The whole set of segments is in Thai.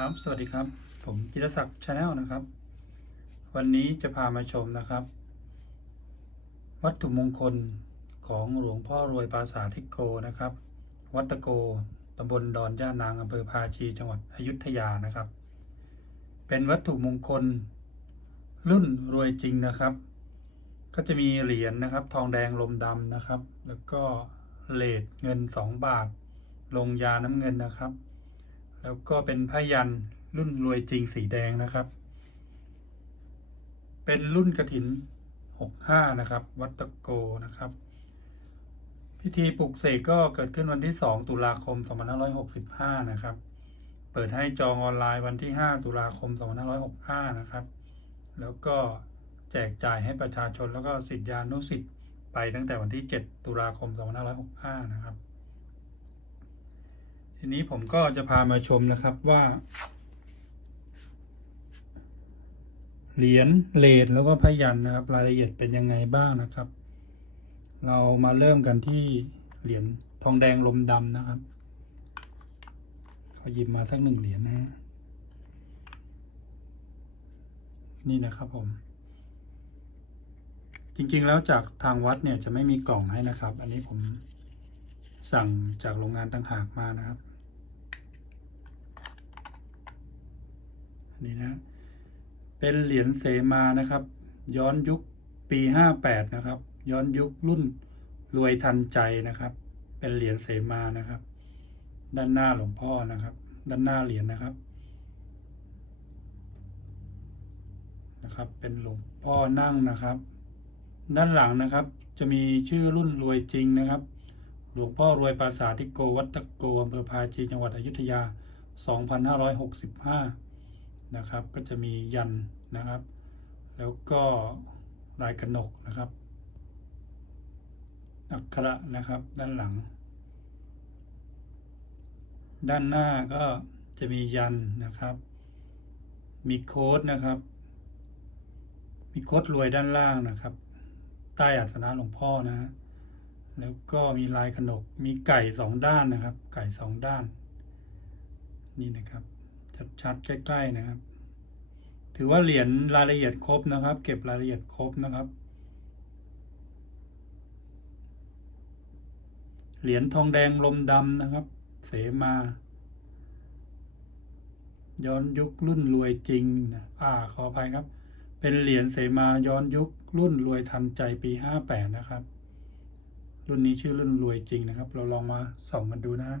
ครับ สวัสดีครับ ผมจิรศักดิ์ชาแนลนะครับ วันนี้จะพามาชมนะครับ วัตถุมงคลของหลวงพ่อรวยปราสาททิโกนะครับ วัดตะโกตำบลดอนย่านางอำเภอภาชีจังหวัดอยุธยานะครับ เป็นวัตถุมงคล รุ่นรวยจริงนะครับ ก็จะมีเหรียญนะครับ ทองแดงลมดำนะครับ แล้วก็เลดเงินสองบาท ลงยาน้ำเงินนะครับ แล้วก็เป็นพยันรุ่นรวยจริงสีแดงนะครับ เป็นรุ่นกระถิน 65 นะครับ วัตโกนะครับ พิธีปลุกเสกก็เกิดขึ้นวันที่ 2 ตุลาคม 2565 นะครับ เปิดให้จองออนไลน์วันที่ 5 ตุลาคม 2565 นะครับ แล้วก็แจกจ่ายให้ประชาชนแล้วก็สิทธิานุสิทธิ์ไปตั้งแต่วันที่ 7 ตุลาคม 2565 นะครับ ทีนี้ผมก็จะพามาชมนะครับว่า เหรียญเลดแล้วก็พยันนะครับ รายละเอียดเป็นยังไงบ้างนะครับ เรามาเริ่มกันที่เหรียญทองแดงลมดำนะครับเขาหยิบมาสักหนึ่งเหรียญนะฮะนี่นะครับผม จริงๆแล้วจากทางวัดเนี่ยจะไม่มีกล่องให้นะครับ อันนี้ผม สั่งจากโรงงานต่างหากมานะครับอันนี้นะ เป็นเหรียญเสมานะครับ ย้อนยุคปีห้าแปดนะครับ ย้อนยุครุ่นรวยทันใจนะครับ เป็นเหรียญเสมานะครับ ด้านหน้าหลวงพ่อนะครับ ด้านหน้าเหรียญนะครับนะครับ เป็นหลวงพ่อนั่งนะครับ ด้านหลังนะครับ จะมีชื่อรุ่นรวยจริงนะครับ หลวงพ่อรวยปราสาทิโกวัตโกอำเภอภาชีจังหวัดอยุธยา 2565 นะครับ ก็จะมียันนะครับ แล้วก็ลายกระหนกนะครับ อักขระนะครับด้านหลัง ด้านหน้าก็จะมียันนะครับ มีโค้ดนะครับ มีโค้ดรวยด้านล่างนะครับ ใต้อัศนะหลวงพ่อนะฮะ แล้วก็มีลายขนก มีไก่สองด้านนะครับ ไก่สองด้าน นี่นะครับ ชัดๆ ใกล้ๆนะครับ ถือว่าเหรียญรายละเอียดครบนะครับ เก็บรายละเอียดครบนะครับ เหรียญทองแดงลมดำนะครับ เสมา ย้อนยุครุ่นรวยจริงนะอ่าขออภัยครับ เป็นเหรียญเสมาย้อนยุครุ่นรวยทันใจปีห้าแปดนะครับ รุ่นนี้ชื่อรุ่นรวยจริงนะครับ เราลองมาส่องกันดูนะฮะ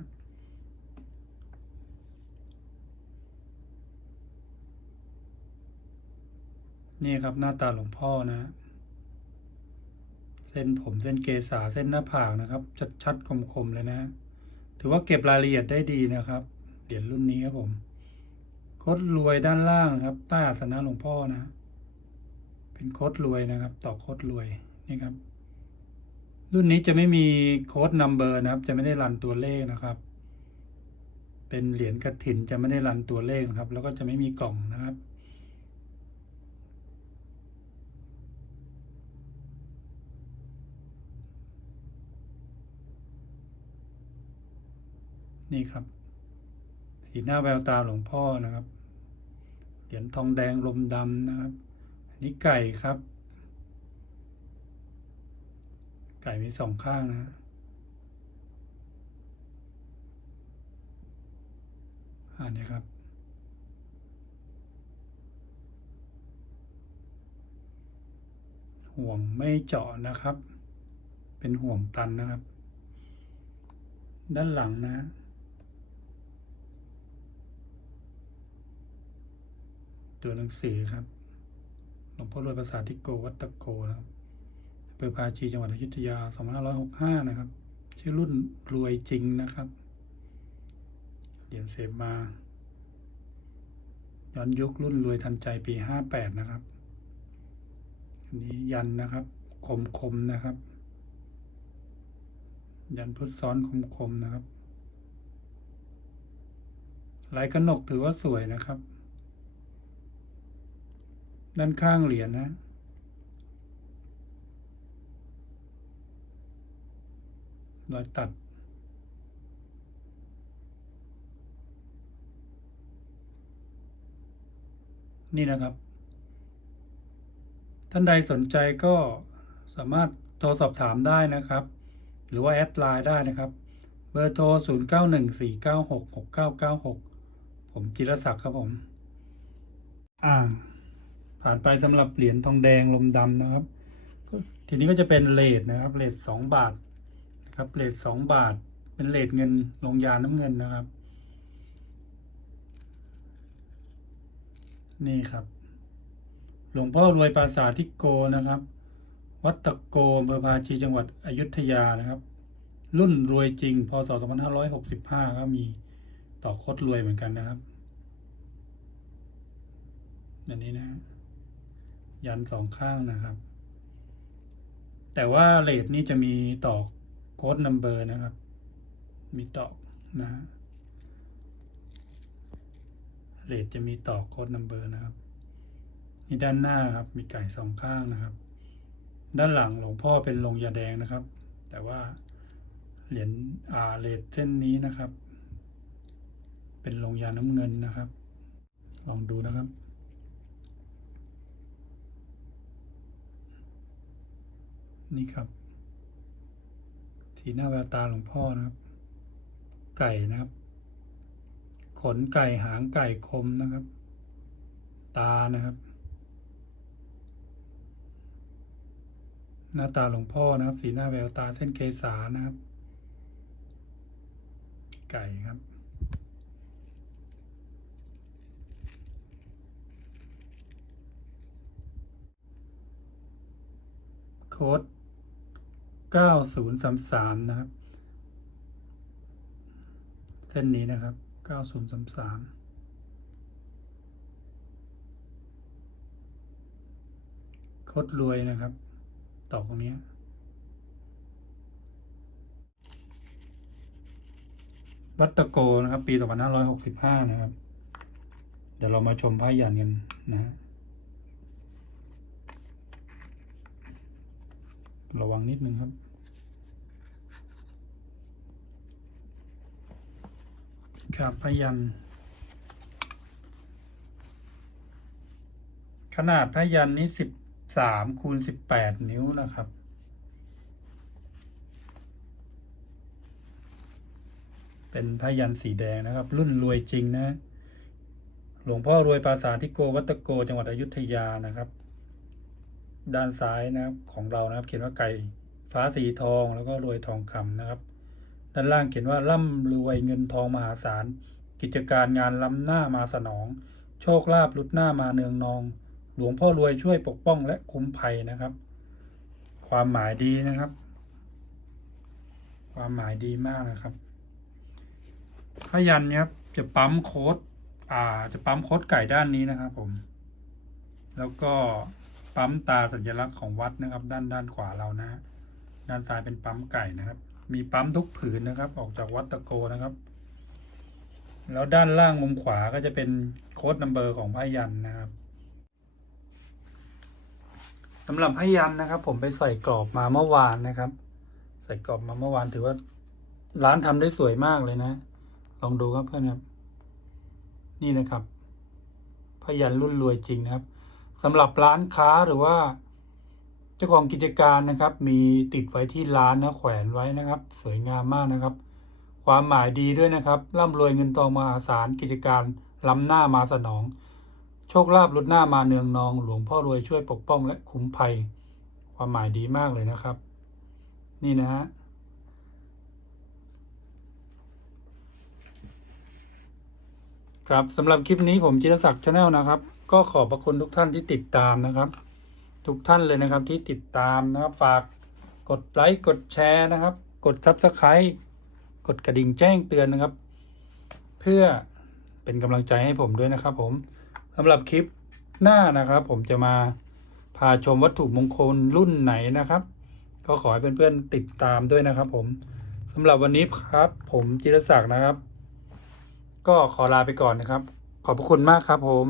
นี่ครับหน้าตาหลวงพ่อนะ เส้นผมเส้นเกษาเส้นหน้าผากนะครับ ชัดชัดๆคมๆเลยนะถือว่าเก็บรายละเอียดได้ดีนะครับเหรียญรุ่นนี้ครับผมโคดรวยด้านล่างครับใต้อาสนะหลวงพ่อนะ เป็นโคดรวยนะครับ ต่อโคดรวยนี่ครับ รุ่นนี้จะไม่มีโค้ดนัมเบอร์นะครับ จะไม่ได้รันตัวเลขนะครับ เป็นเหรียญกระถินจะไม่ได้รันตัวเลขนะครับ แล้วก็จะไม่มีกล่องนะครับนี่ครับ สีหน้าแววตาหลวงพ่อนะครับ เหรียญทองแดงลมดำนะครับ อันนี้ไก่ครับ ไก่มีสองข้างนะอันนี้ครับ ห่วงไม่เจาะนะครับ เป็นห่วงตันนะครับ ด้านหลังนะ ตัวหนังสือครับหลวงพ่อรวยภาษาทิโกวัตโกนะครับ อำเภอภาชีจังหวัดอยุธยา 2565 นะครับ ชื่อรุ่นรวยจริงนะครับ เหรียญเสมา ย้อนยุครุ่นรวยทันใจปี 58 นะครับ อันนี้ยันนะครับ คมคมนะครับ ยันพุทธซ้อนคมคมนะครับลายกระหนกถือว่าสวยนะครับ ด้านข้างเหรียญนะ รอยตัด นี่นะครับ ท่านใดสนใจก็สามารถโทรสอบถามได้นะครับ หรือว่าแอดไลน์ได้นะครับ เบอร์โทร 0914966996 ผมจิรศักดิ์ครับผม อ่า ผ่านไปสำหรับเหรียญทองแดงลมดำนะครับก็ทีนี้ก็จะเป็นเลทนะครับเลทสองบาทนะ ครับเลทสองบาท เป็นเลทเงินลงยาน้ำเงินนะครับ นี่ครับ หลวงพ่อรวยปราสาททิโกนะครับ วัดตะโกอำเภอภาชีจังหวัดอยุธยานะครับ รุ่นรวยจริงพศ2565ก็มีต่อคดรวยเหมือนกันนะครับอันนี้นะ ยันสองข้างนะครับ แต่ว่าเลทนี่จะมีต่อ โค้ดนัมเบอร์นะครับ มีต่อนะฮะเลทจะมีต่อโค้ดนัมเบอร์นะครับนี่ด้านหน้าครับ มีไก่สองข้างนะครับ ด้านหลังหลวงพ่อเป็นลงยาแดงนะครับ แต่ว่าเหรียญอาเลทเส้นนี้นะครับ เป็นลงยาน้ำเงินนะครับ ลองดูนะครับนี่ครับ ทีหน้าแววตาหลวงพ่อนะครับ ไก่นะครับ ขนไก่หางไก่คมนะครับ ตานะครับ หน้าตาหลวงพ่อนะครับ สีหน้าแววตาเส้นเกษานะครับ ไก่ครับโค้ด 9033นะครับ เส้นนี้นะครับ9033โค้ดรวยนะครับตอกตรงนี้วัดตะโกนะครับ ปี 2565 นะครับ เดี๋ยวเรามาชมพระยันกันนะฮะ ระวังนิดนึงครับ ครับพยัน ขนาดพยันนี้สิบสามคูณสิบแปดนิ้วนะครับเป็นพยันสีแดงนะครับ รุ่นรวยจริงนะ หลวงพ่อรวยปราสาทที่โกวัตโกจังหวัดอยุธยานะครับ ด้านซ้ายนะครับของเรานะครับ เขียนว่าไก่ฟ้าสีทองแล้วก็รวยทองคำนะครับ ด้านล่างเขียนว่าร่ำรวยเงินทองมหาศาล กิจการงานล้ำหน้ามาสนอง โชคลาภลุดหน้ามาเนืองนอง หลวงพ่อรวยช่วยปกป้องและคุ้มภัยนะครับ ความหมายดีนะครับ ความหมายดีมากนะครับขยันเนี้ยจะปั๊มโค้ดอ่าจะปั๊มโค้ดไก่ด้านนี้นะครับผม แล้วก็ ปั๊มตาสัญลักษณ์ของวัดนะครับ ด้านด้านขวาเรานะด้านซ้ายเป็นปั๊มไก่นะครับ มีปั๊มทุกผืนนะครับ ออกจากวัดตะโกนะครับ แล้วด้านล่างมุมขวาก็จะเป็นโค้ดนัมเบอร์ของพยันนะครับสำหรับพยันนะครับ ผมไปใส่กรอบมาเมื่อวานนะครับ ใส่กรอบมาเมื่อวานถือว่าร้านทำได้สวยมากเลยนะ ลองดูครับเพื่อนครับ นี่นะครับพยันรุ่นรวยจริงนะครับ สำหรับร้านค้าหรือว่าเจ้าของกิจการนะครับ มีติดไว้ที่ร้านนะแขวนไว้นะครับ สวยงามมากนะครับ ความหมายดีด้วยนะครับร่ำรวยเงินทองมหาศาลกิจการล้ำหน้ามาสนอง โชคลาภลุดหน้ามาเนืองนอง หลวงพ่อรวยช่วยปกป้องและคุ้มภัย ความหมายดีมากเลยนะครับ นี่นะฮะครับสำหรับคลิปนี้ผมจิรศักดิ์ชาแนลนะครับ ก็ขอบพระคุณทุกท่านที่ติดตามนะครับ ทุกท่านเลยนะครับที่ติดตามนะครับ ฝากกดไลค์กดแชร์นะครับ กด Subscribe กดกระดิ่งแจ้งเตือนนะครับ เพื่อเป็นกำลังใจให้ผมด้วยนะครับ ผมสำหรับคลิปหน้านะครับ ผมจะมาพาชมวัตถุมงคลรุ่นไหนนะครับ ก็ขอให้เพื่อนๆติดตามด้วยนะครับ ผมสำหรับวันนี้ครับ ผมจิรศักดิ์นะครับ ก็ขอลาไปก่อนนะครับ ขอบพระคุณมากครับผม